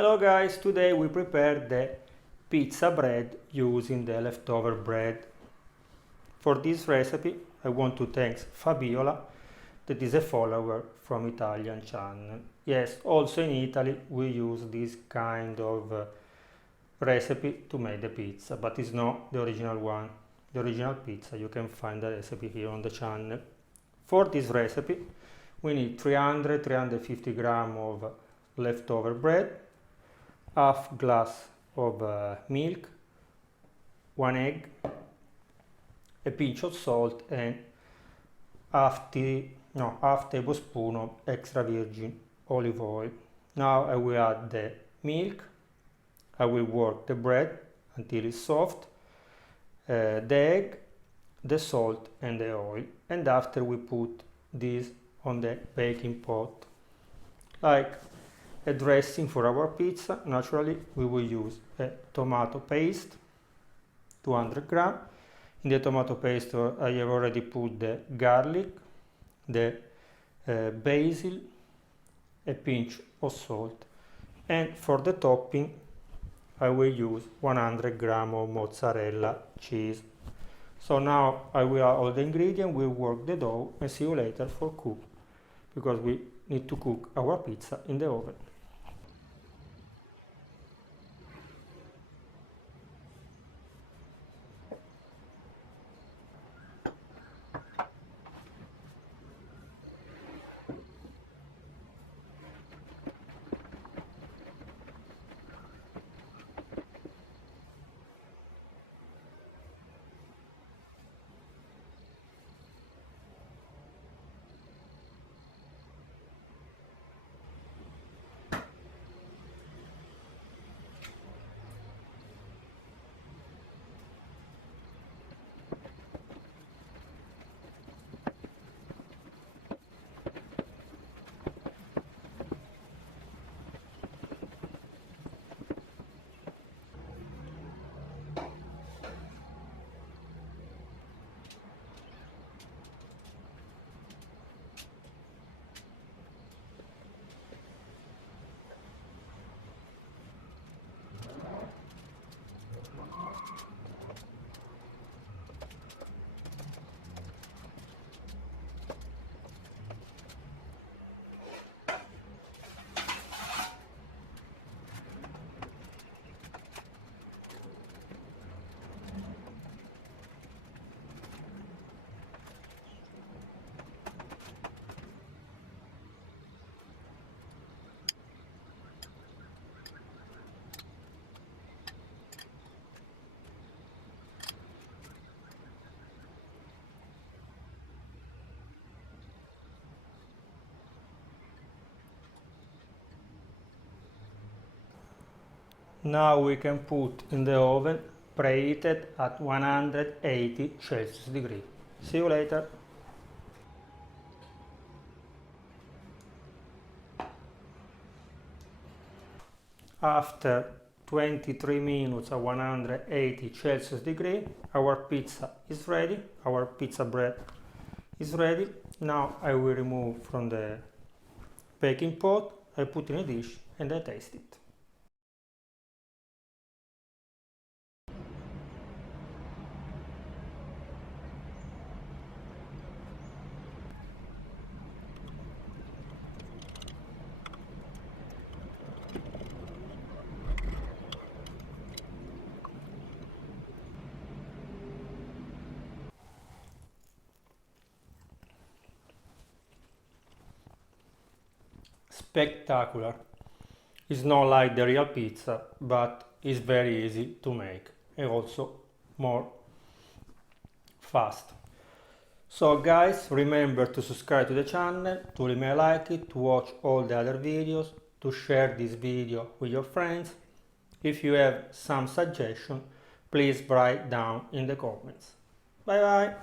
Hello guys, today we prepare the pizza bread using the leftover bread. For this recipe I want to thank Fabiola, that is a follower from Italian channel. Yes, also in Italy we use this kind of recipe to make the pizza, but it's not the original one. The original pizza, you can find the recipe here on the channel. For this recipe we need 300-350 grams of leftover bread, half glass of milk, 1 egg, a pinch of salt and half tablespoon of extra virgin olive oil. Now I will add the milk. I will work the bread until it's soft, the egg, the salt and the oil, and after we put this on the baking pot. Like a dressing for our pizza, naturally we will use a tomato paste, 200 grams. In the tomato paste I have already put the garlic, the basil, a pinch of salt, and for the topping I will use 100 grams of mozzarella cheese. So now I will add all the ingredients, we'll work the dough and see you later for cook, because we need to cook our pizza in the oven. Now we can put in the oven preheated at 180 Celsius degree. See you later. After 23 minutes at 180 Celsius degree, our pizza is ready, our pizza bread is ready. Now I will remove from the baking pot, I put in a dish and I taste it. Spectacular. It's not like the real pizza, but it's very easy to make and also more fast. So guys, remember to subscribe to the channel, to leave me a like, to watch all the other videos, to share this video with your friends. If you have some suggestion, please write down in the comments. Bye bye!